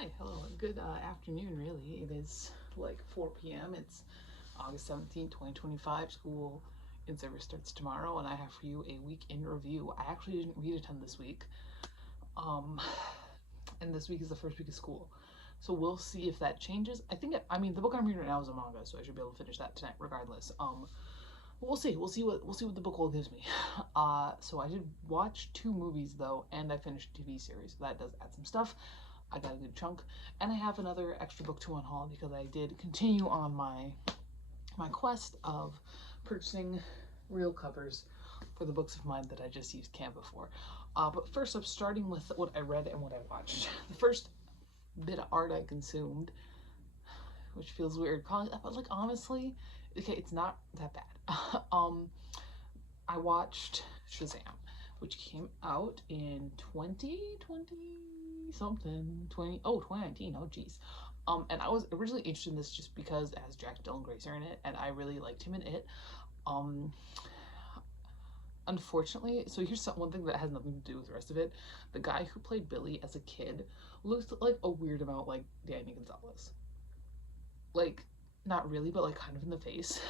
Hi, hello, good afternoon, really. It is like 4 p.m. It's August 17th, 2025. School in service starts tomorrow, and I have for you a week in review. I actually didn't read a ton this week, um, and this week is the first week of school. So we'll see if that changes. I mean, the book I'm reading right now is a manga, so I should be able to finish that tonight regardless. We'll see. We'll see what the book will give me. So I did watch two movies though, and I finished a TV series. So that does add some stuff. I got a good chunk, and I have another extra book to unhaul because I did continue on my quest of purchasing real covers for the books of mine that I just used Canva for. But first up, starting with what I read and what I watched. The first bit of art I consumed, which feels weird calling it that, but like honestly, okay, it's not that bad. I watched Shazam, which came out in 2020 something 2019. Oh geez. And I was originally interested in this just because it has Jack Dylan Grazer in it, and I really liked him in it. Um, Unfortunately, so here's one thing that has nothing to do with the rest of it. The guy who played Billy as a kid looks like a weird amount like Danny Gonzalez. Like, not really, but like kind of in the face.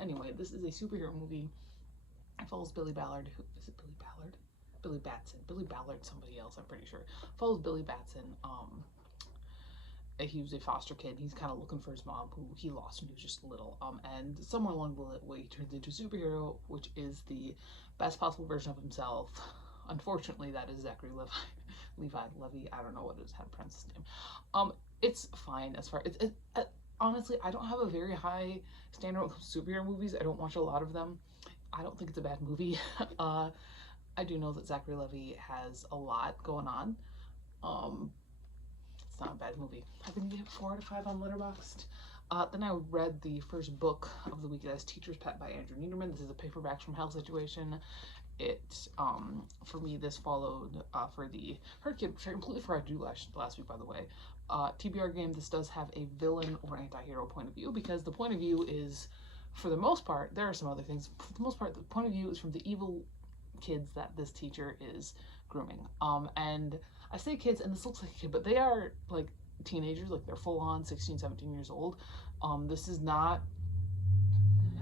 Anyway, this is a superhero movie. It follows Billy Ballard. Who is it? Billy Ballard? Billy Batson. Billy Ballard, somebody else, I'm pretty sure. Follows Billy Batson. He was a foster kid. He's kind of looking for his mom, who he lost when he was just little. And somewhere along the way, he turns into a superhero, which is the best possible version of himself. Unfortunately, that is Zachary Levi. Levi Levy. I don't know what it is. How to pronounce his name. It's fine as far. Honestly, I don't have a very high standard when it comes to superhero movies. I don't watch a lot of them. I don't think it's a bad movie. I do know that Zachary Levy has a lot going on. Um, it's not a bad movie. I think you get 4 out of 5 on Letterboxd. Then I read the first book of the week. That's Teacher's Pet by Andrew Niederman. This is a paperbacks from hell situation. For me, this followed for the Her Kid, which I completely forgot to do last week, by the way. TBR game, this does have a villain or anti-hero point of view, because the point of view is, for the most part, there are some other things. For the most part, the point of view is from the evil kids that this teacher is grooming. And I say kids, and this looks like a kid, but they are like teenagers, like they're full on 16, 17 years old. This is not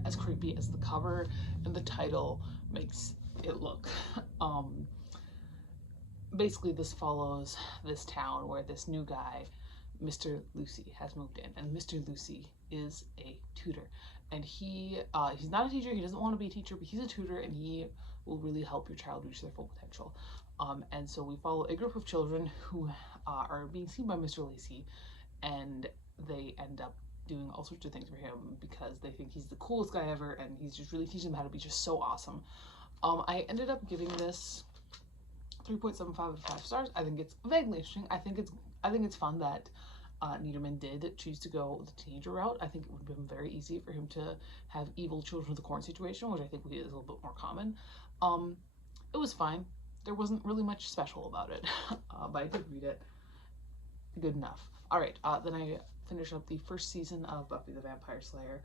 as creepy as the cover and the title makes it look. Um, Basically, this follows this town where this new guy, Mr. Lucy, has moved in, and Mr. Lucy is a tutor, and he's not a teacher. He doesn't want to be a teacher, but he's a tutor, and he will really help your child reach their full potential. And so we follow a group of children who are being seen by Mr. Lacey, and they end up doing all sorts of things for him because they think he's the coolest guy ever, and he's just really teaching them how to be just so awesome. I ended up giving this 3.75 out of 5 stars. I think it's vaguely interesting. I think it's fun that Niederman did choose to go the teenager route. I think it would have been very easy for him to have evil children of the corn situation, which I think is a little bit more common. Um, it was fine. There wasn't really much special about it, but I did read it. Good enough. All right. Then I finished up the first season of Buffy the Vampire Slayer,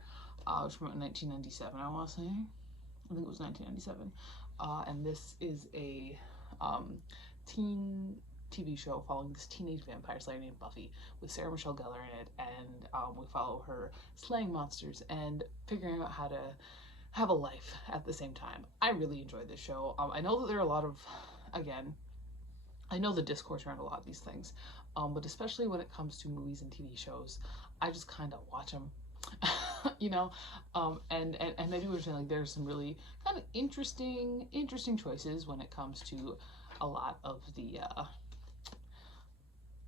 which came out in 1997. I want to say. I think it was 1997. And this is a teen TV show following this teenage vampire slayer named Buffy with Sarah Michelle Gellar in it, and we follow her slaying monsters and figuring out how to have a life at the same time. I really enjoyed this show. I know that there are a lot of, again, I know the discourse around a lot of these things, but especially when it comes to movies and TV shows, I just kind of watch them. you know, and I do understand like there's some really kind of interesting choices when it comes to a lot of the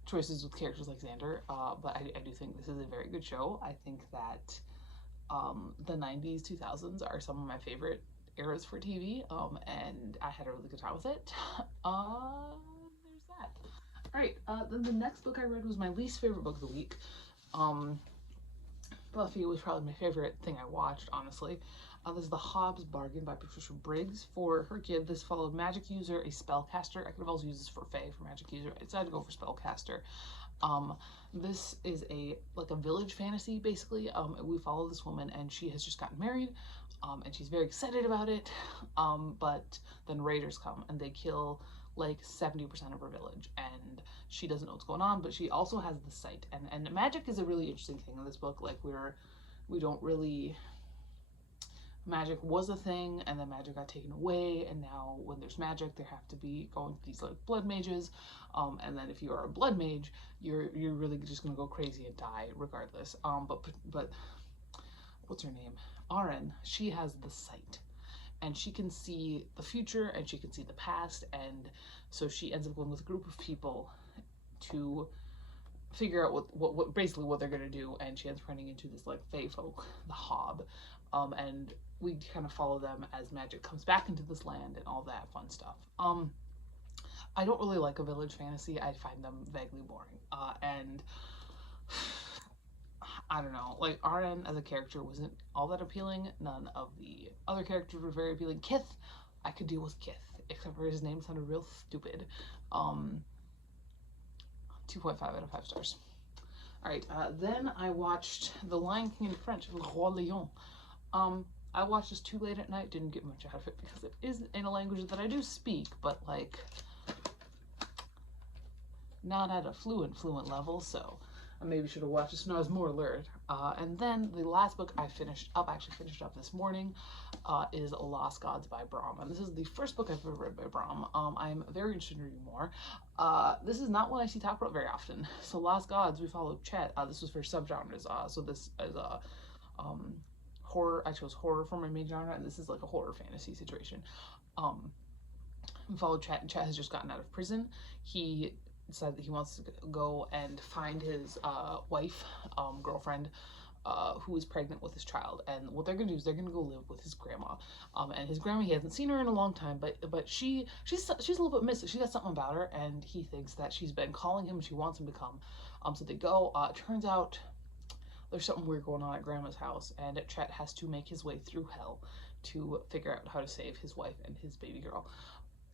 choices with characters like Xander. But I do think this is a very good show. I think that the 90s, 2000s are some of my favorite eras for TV, and I had a really good time with it. There's that. All right, then the next book I read was my least favorite book of the week. Um, Buffy was probably my favorite thing I watched, honestly. This is The Hobbs Bargain by Patricia Briggs. For Her Kid, this followed magic user, a spellcaster. I could have also used this for Fae, for magic user. I decided to go for spellcaster. This is a village fantasy, basically. We follow this woman, and she has just gotten married, and she's very excited about it. But then raiders come, and they kill like 70% of her village, and she doesn't know what's going on, but she also has the sight. And magic is a really interesting thing in this book. Like we don't really, magic was a thing, and then magic got taken away, and now when there's magic, there have to be going to these like blood mages, and then if you are a blood mage, you're really just gonna go crazy and die regardless. But what's her name? Arin, she has the sight, and she can see the future and she can see the past, and so she ends up going with a group of people to figure out what basically what they're gonna do, and she ends up running into this like fae folk, the Hob, and we kind of follow them as magic comes back into this land and all that fun stuff. I don't really like a village fantasy. I find them vaguely boring, and I don't know, like Arin as a character wasn't all that appealing. None of the other characters were very appealing. Kith, I could deal with Kith, except for his name sounded real stupid. 2.5 out of 5 stars. Alright, then I watched The Lion King in French, Le Roi Lion. I watched this too late at night, didn't get much out of it because it is in a language that I do speak, but like not at a fluent level, so I maybe should have watched this when I was more alert. And then the last book I finished up this morning, is Lost Gods by Bram. And this is the first book I've ever read by Bram. I'm very interested in reading more. This is not one I see talked about very often. So Lost Gods, we followed Chet. This was for subgenres. So this is a horror. I chose horror for my main genre, and this is like a horror fantasy situation. We followed Chet, and Chet has just gotten out of prison. He decided that he wants to go and find his girlfriend, who is pregnant with his child, and what they're gonna do is they're gonna go live with his grandma. And his grandma, he hasn't seen her in a long time, but she's a little bit missing. She got something about her, and he thinks that she's been calling him and she wants him to come. So they go. Turns out there's something weird going on at grandma's house, and Chet has to make his way through hell to figure out how to save his wife and his baby girl.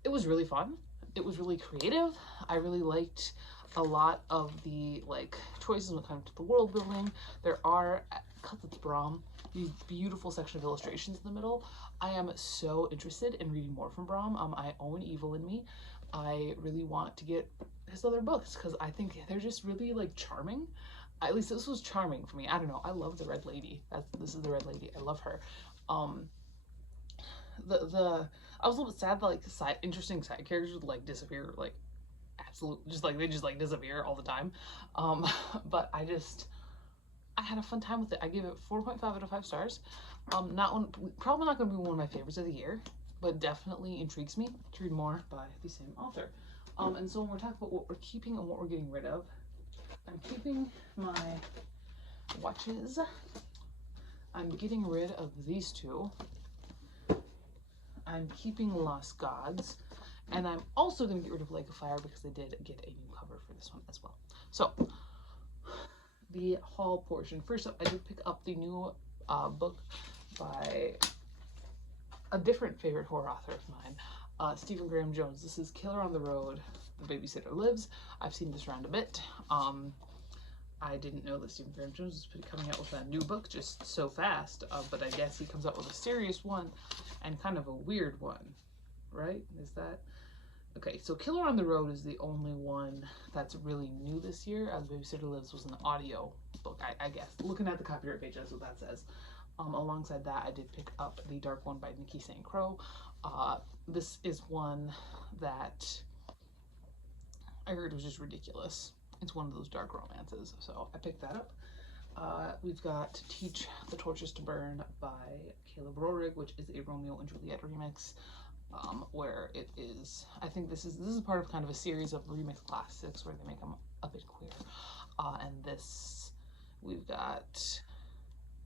It was really fun. It was really creative. I really liked a lot of the like choices when it comes to the world building. There are, because it's Bram, these beautiful section of illustrations in the middle. I am so interested in reading more from Bram. I own Evil in Me. I really want to get his other books because I think they're just really like charming. At least this was charming for me. I don't know. I love the Red Lady. This is the Red Lady. I love her. I was a little bit sad that like interesting side characters would like disappear, like absolutely they just like disappear all the time. But I had a fun time with it. I gave it 4.5 out of 5 stars. Probably not going to be one of my favorites of the year, but definitely intrigues me to read more by the same author. And so when we're talking about what we're keeping and what we're getting rid of, I'm keeping my watches. I'm getting rid of these two. I'm keeping Lost Gods, and I'm also going to get rid of Lake of Fire because they did get a new cover for this one as well. So, the haul portion. First up, I did pick up the new book by a different favorite horror author of mine, Stephen Graham Jones. This is Killer on the Road, The Babysitter Lives. I've seen this around a bit. I didn't know that Stephen Graham Jones was coming out with a new book just so fast, but I guess he comes out with a serious one and kind of a weird one, right? Is that? Okay, so Killer on the Road is the only one that's really new this year. The Babysitter Lives was an audio book, I guess. Looking at the copyright page, that's what that says. Alongside that, I did pick up The Dark One by Nikki St. Crow. This is one that I heard was just ridiculous. It's one of those dark romances, so I picked that up. We've got Teach the Torches to Burn by Caleb Roehrig, which is a Romeo and Juliet remix, where it is, I think this is part of kind of a series of remix classics where they make them a bit queer. And this, we've got,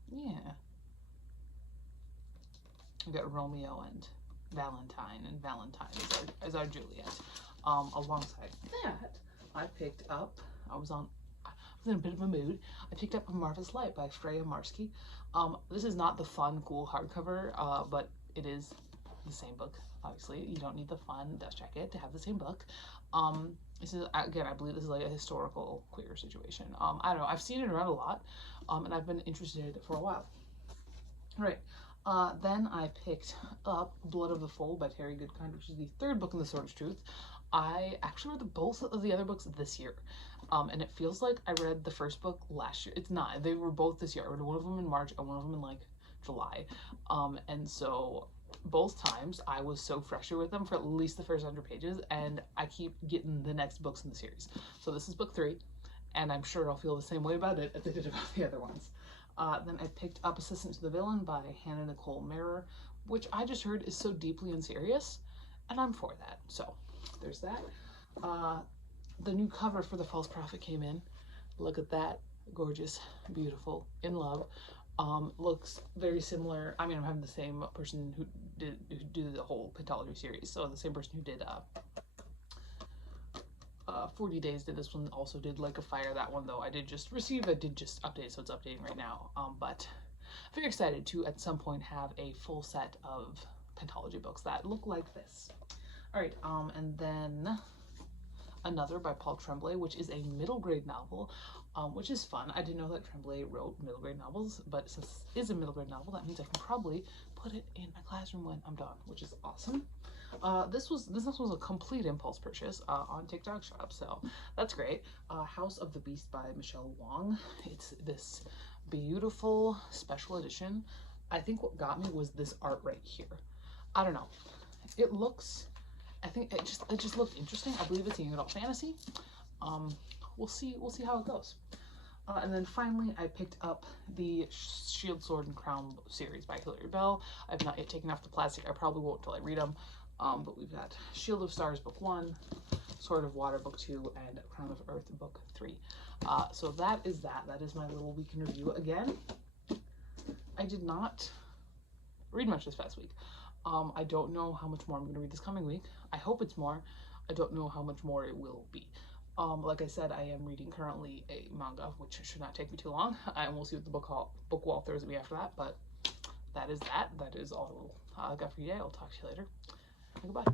we've got Romeo and Valentine is our Juliet. Alongside that, I picked up, I was in a bit of a mood. I picked up A Marvelous Light by Freya Marski. This is not the fun, cool hardcover, but it is the same book. Obviously, you don't need the fun Dust Jacket to have the same book. This is, again, I believe this is like a historical queer situation. I don't know, I've seen it around a lot, and I've been interested in it for a while. All right. Then I picked up Blood of the Fold by Terry Goodkind, which is the third book in the Sword of Truth. I actually read both of the other books this year. And it feels like I read the first book last year. It's not. They were both this year. I read one of them in March and one of them in like July. And so both times I was so frustrated with them for at least the first 100 pages, and I keep getting the next books in the series. So this is book 3, and I'm sure I'll feel the same way about it as I did about the other ones. Then I picked up Assistant to the Villain by Hannah Nicole Mirror, which I just heard is so deeply unserious, and I'm for that. So there's that. The new cover for The False Prophet came in. Look at that. Gorgeous, beautiful, in love. Looks very similar. I mean, I'm having the same person who did the whole Pentology series. So the same person who did 40 Days did this one, also did Lake of Fire. That one, though, I did just update, so it's updating right now. But very excited to, at some point, have a full set of Pentology books that look like this. All right, and then another by Paul Tremblay, which is a middle grade novel, which is fun. I didn't know that Tremblay wrote middle grade novels, but since it is a middle grade novel, that means I can probably put it in my classroom when I'm done, which is awesome. This was a complete impulse purchase on TikTok Shop, so that's great. House of the Beast by Michelle Wong. It's this beautiful special edition. I think what got me was this art right here. I don't know. It looks, I think it just looked interesting. I believe it's Young Adult Fantasy. We'll see how it goes. And then finally, I picked up the Shield, Sword, and Crown series by Hilary Bell. I've not yet taken off the plastic. I probably won't until I read them. But we've got Shield of Stars book 1, Sword of Water book 2, and Crown of Earth book 3. So that is that. That is my little week in review. Again, I did not read much this past week. I don't know how much more I'm going to read this coming week. I hope it's more. I don't know how much more it will be. Like I said, I am reading currently a manga, which should not take me too long, and we'll see what the book wall throws at me after that, but that is that. That is all I've got for you today. I'll talk to you later. Goodbye.